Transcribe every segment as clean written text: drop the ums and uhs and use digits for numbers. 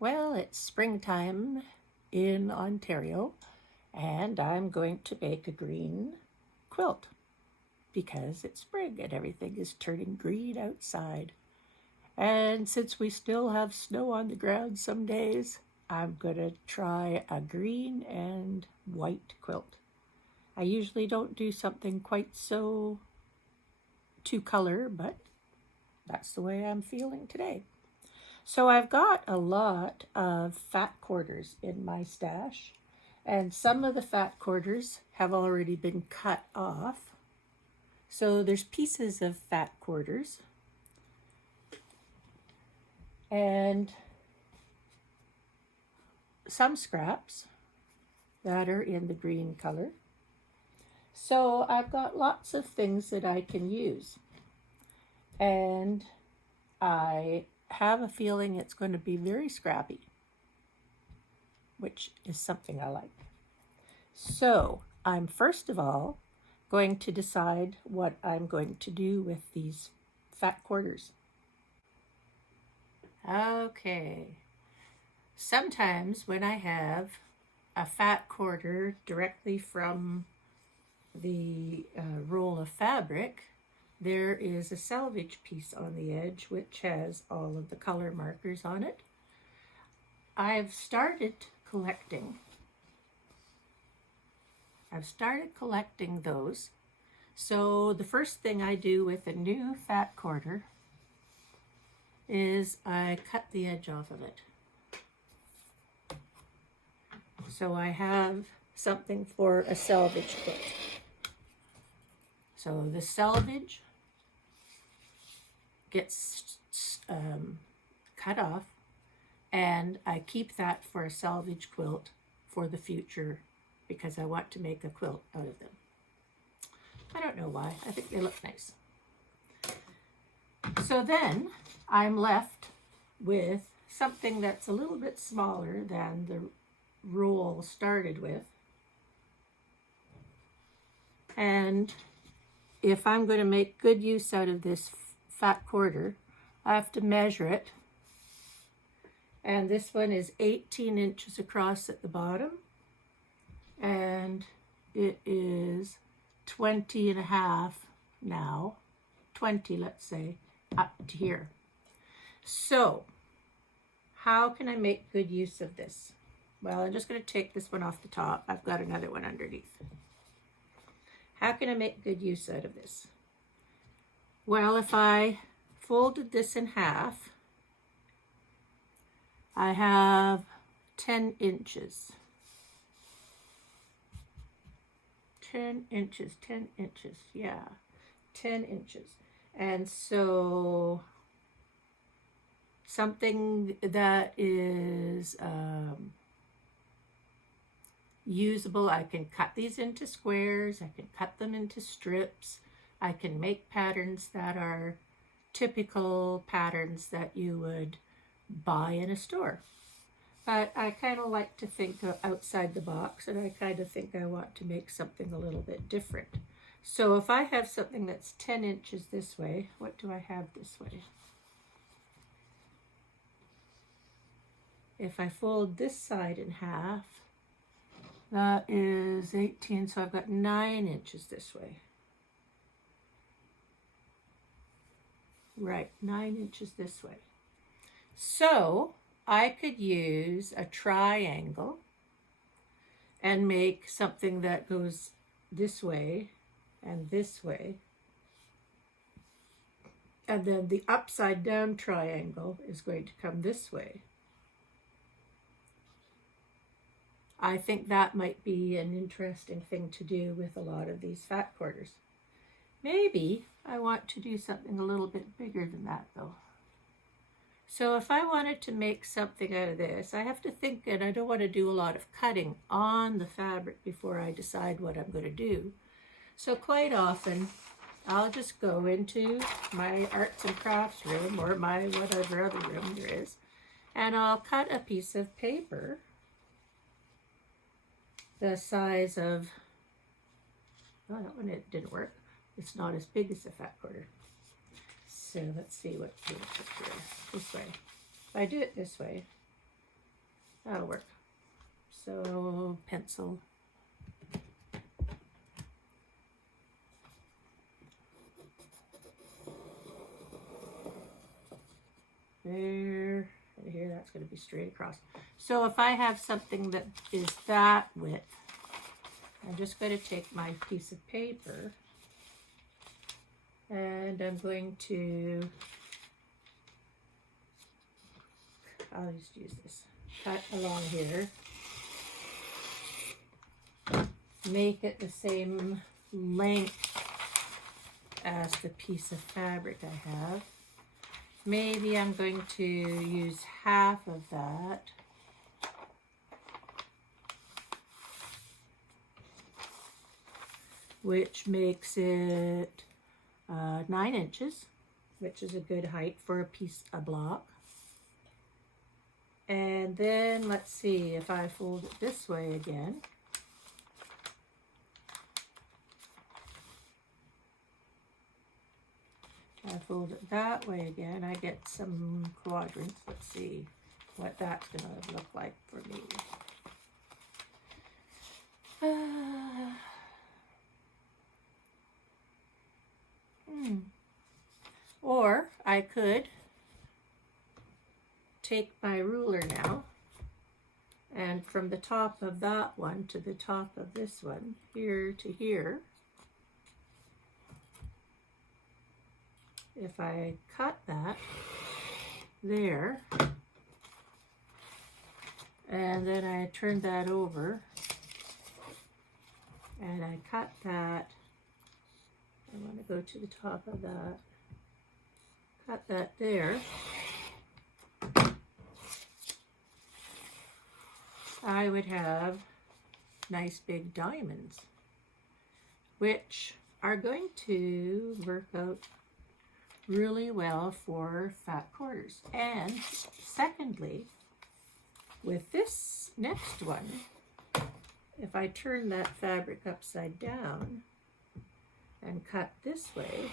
Well, it's springtime in Ontario, and I'm going to make a green quilt because it's spring and everything is turning green outside. And since we still have snow on the ground some days, I'm going to try a green and white quilt. I usually don't do something quite so two color, but that's the way I'm feeling today. So I've got a lot of fat quarters in my stash, and some of the fat quarters have already been cut off. So there's pieces of fat quarters and some scraps that are in the green color. So I've got lots of things that I can use, and I have a feeling it's going to be very scrappy, which is something I like. So I'm first of all going to decide what I'm going to do with these fat quarters. Okay, sometimes when I have a fat quarter directly from the roll of fabric, there is a selvage piece on the edge which has all of the color markers on it. I've started collecting those. So the first thing I do with a new fat quarter is I cut the edge off of it. So I have something for a selvage quilt. So the selvage gets cut off, and I keep that for a selvage quilt for the future because I want to make a quilt out of them. I don't know why. I think they look nice. So then I'm left with something that's a little bit smaller than the roll started with. And if I'm going to make good use out of this fat quarter, I have to measure it. And this one is 18 inches across at the bottom, and it is 20 and a half now, 20 let's say, up to here. So how can I make good use of this? Well, I'm just going to take this one off the top. I've got another one underneath. How can I make good use out of this? Well, if I folded this in half, I have 10 inches. 10 inches, yeah, 10 inches. And so something that is usable, I can cut these into squares, I can cut them into strips, I can make patterns that are typical patterns that you would buy in a store. But I kind of like to think outside the box, and I kind of think I want to make something a little bit different. So if I have something that's 10 inches this way, what do I have this way? If I fold this side in half, that is 18, so I've got 9 inches this way. Right, 9 inches this way. So I could use a triangle and make something that goes this way and this way. And then the upside down triangle is going to come this way. I think that might be an interesting thing to do with a lot of these fat quarters. Maybe I want to do something a little bit bigger than that though. So if I wanted to make something out of this, I have to think, and I don't want to do a lot of cutting on the fabric before I decide what I'm going to do. So quite often I'll just go into my arts and crafts room or my whatever other room there is, and I'll cut a piece of paper the size of, oh, that one it didn't work. It's not as big as the fat quarter. So let's see what to put here. This way. If I do it this way, That'll work. So pencil. There, and here, that's going to be straight across. So if I have something that is that width, I'm just going to take my piece of paper and I'm going to, I'll just use this, cut along here, make it the same length as the piece of fabric I have. Maybe I'm going to use half of that. Which makes it 9 inches, which is a good height for a block. And then let's see if I fold it this way again. I fold it that way again, I get some quadrants. Let's see what that's going to look like for me. Or I could take my ruler now, and from the top of that one to the top of this one, here to here, if I cut that there, and then I turn that over, and I cut that, I want to go to the top of that, cut that there, I would have nice big diamonds, which are going to work out really well for fat quarters. And secondly, with this next one, if I turn that fabric upside down and cut this way,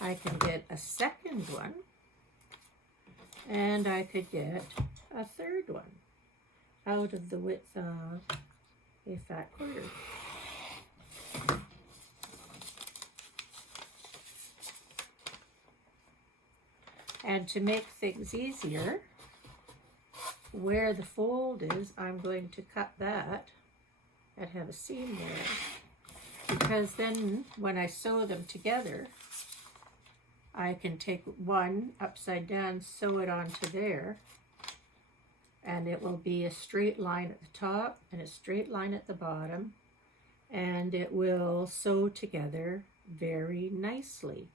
I can get a second one, and I could get a third one out of the width of a fat quarter. And to make things easier, where the fold is, I'm going to cut that and have a seam there, because then when I sew them together, I can take one upside down, sew it onto there, and it will be a straight line at the top and a straight line at the bottom, and it will sew together very nicely.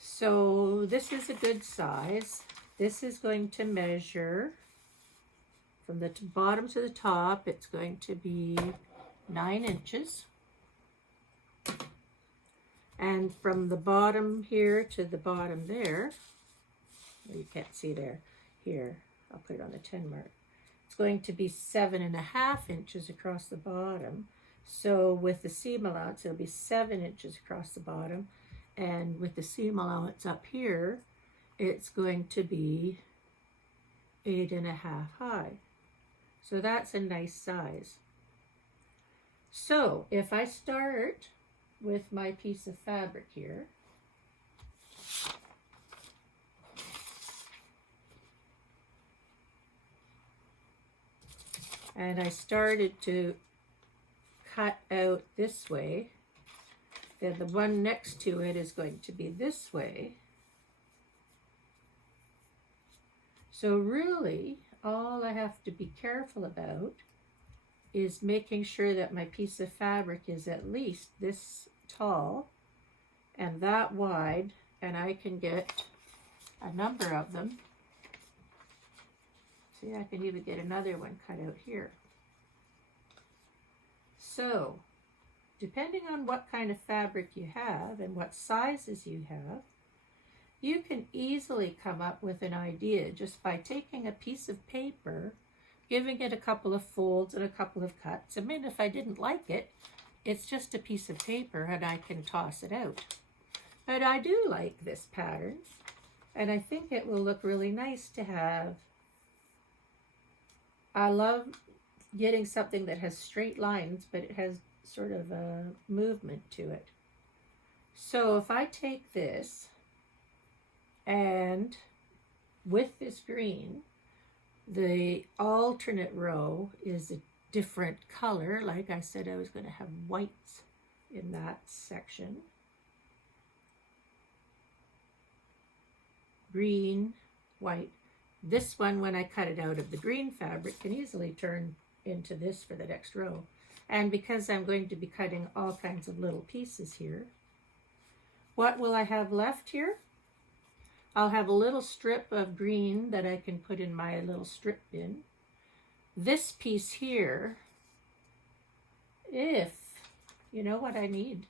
So this is a good size. This is going to measure from the bottom to the top, it's going to be 9 inches. And from the bottom here to the bottom there, you can't see there, here, I'll put it on the 10 mark. It's going to be 7.5 inches across the bottom. So with the seam allowance, it'll be 7 inches across the bottom. And with the seam allowance up here, it's going to be 8.5 high. So that's a nice size. So if I start with my piece of fabric here, and I started to cut out this way, then the one next to it is going to be this way. So really, all I have to be careful about is making sure that my piece of fabric is at least this tall and that wide, and I can get a number of them. See, I can even get another one cut out here. So, depending on what kind of fabric you have and what sizes you have, you can easily come up with an idea just by taking a piece of paper, giving it a couple of folds and a couple of cuts. I mean, if I didn't like it, it's just a piece of paper and I can toss it out. But I do like this pattern, and I think it will look really nice to have I love getting something that has straight lines, but it has sort of a movement to it. So if I take this and with this green, the alternate row is a different color. Like I said, I was going to have whites in that section. Green, white. This one, when I cut it out of the green fabric, can easily turn into this for the next row. And because I'm going to be cutting all kinds of little pieces here, what will I have left here? I'll have a little strip of green that I can put in my little strip bin. This piece here, if, you know what I need?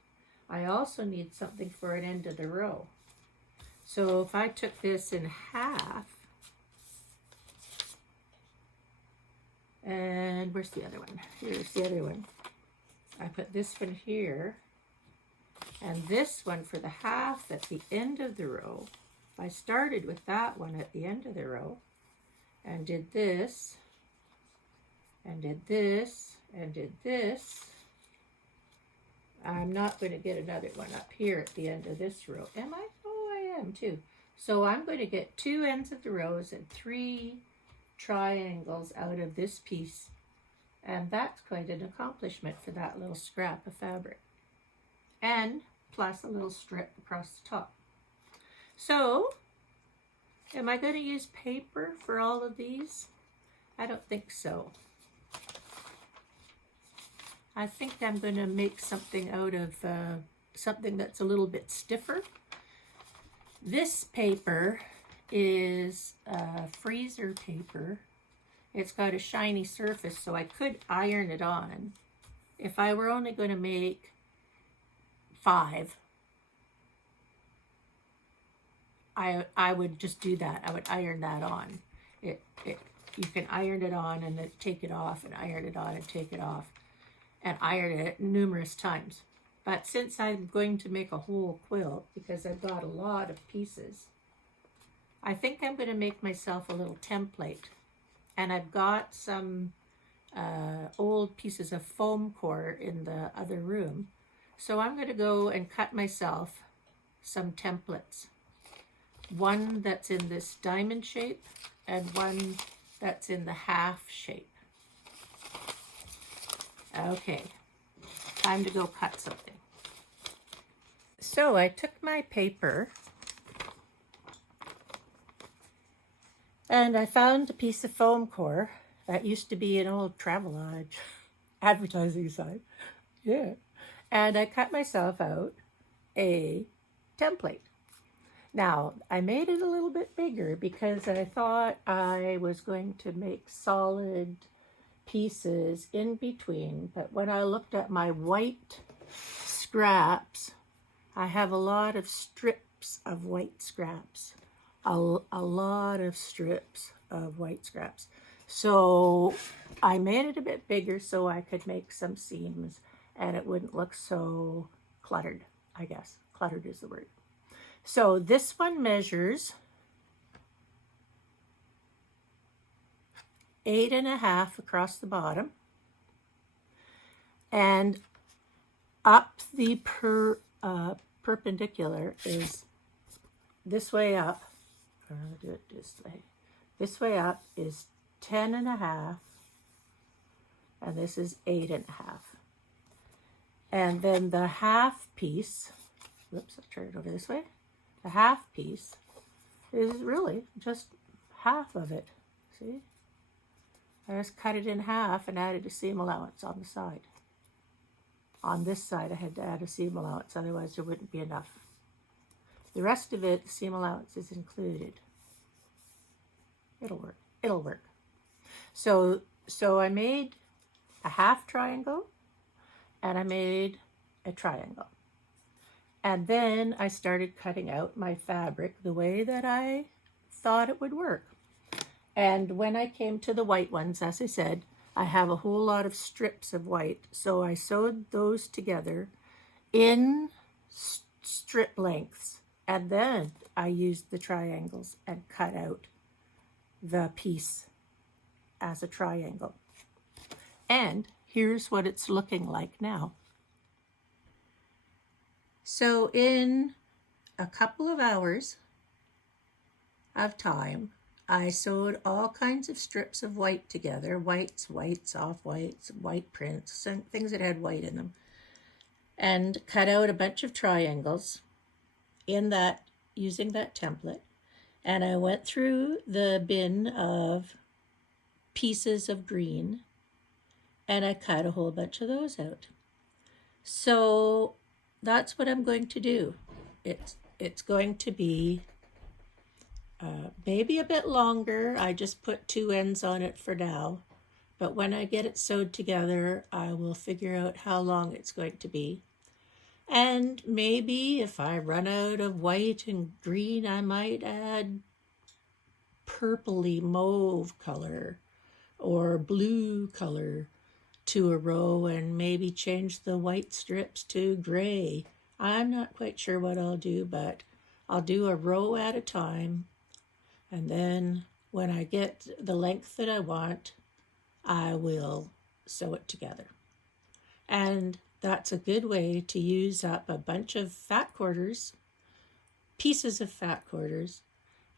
I also need something for an end of the row. So if I took this in half, and where's the other one? Here's the other one. I put this one here, and this one for the half at the end of the row. If I started with that one at the end of the row, and did this, and did this, and did this, I'm not going to get another one up here at the end of this row. Am I? Oh, I am too. So I'm going to get 2 ends of the rows and 3 triangles out of this piece. And that's quite an accomplishment for that little scrap of fabric. And plus a little strip across the top. So, am I going to use paper for all of these? I don't think so. I think I'm going to make something out of something that's a little bit stiffer. This paper is freezer paper. It's got a shiny surface, so I could iron it on. If I were only going to make 5, I would just do that. I would iron that on. You can iron it on and then take it off and iron it on and take it off and iron it numerous times. But since I'm going to make a whole quilt, because I've got a lot of pieces, I think I'm going to make myself a little template. And I've got some old pieces of foam core in the other room. So I'm going to go and cut myself some templates. One that's in this diamond shape and one that's in the half shape. Okay, time to go cut something. So I took my paper and I found a piece of foam core that used to be an old Travelodge advertising sign. Yeah. And I cut myself out a template. Now, I made it a little bit bigger because I thought I was going to make solid pieces in between. But when I looked at my white scraps, I have a lot of strips of white scraps. A lot of strips of white scraps. So I made it a bit bigger so I could make some seams and it wouldn't look so cluttered, I guess. Cluttered is the word. So this one measures 8.5 across the bottom and up the perpendicular is this way up. I'm going to do it this way. This way up is 10.5 and this is 8.5. And then the half piece, whoops, I'll turn it over this way. The half piece is really just half of it. See? I just cut it in half and added a seam allowance on the side. On this side I had to add a seam allowance, otherwise there wouldn't be enough. The rest of it, the seam allowance is included. It'll work. It'll work. So I made a half triangle and I made a triangle. And then I started cutting out my fabric the way that I thought it would work. And when I came to the white ones, as I said, I have a whole lot of strips of white. So I sewed those together in strip lengths. And then I used the triangles and cut out the piece as a triangle. And here's what it's looking like now. So in a couple of hours of time, I sewed all kinds of strips of white together, whites, off-whites, white prints, and things that had white in them, and cut out a bunch of triangles in that, using that template. And I went through the bin of pieces of green and I cut a whole bunch of those out. So that's what I'm going to do. It's going to be maybe a bit longer. I just put 2 ends on it for now. But when I get it sewed together, I will figure out how long it's going to be. And maybe if I run out of white and green, I might add purpley mauve color or blue color to a row and maybe change the white strips to gray. I'm not quite sure what I'll do, but I'll do a row at a time. And then when I get the length that I want, I will sew it together. And that's a good way to use up a bunch of fat quarters, pieces of fat quarters,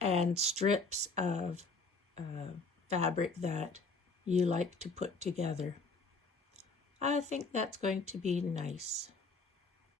and strips of fabric that you like to put together. I think that's going to be nice.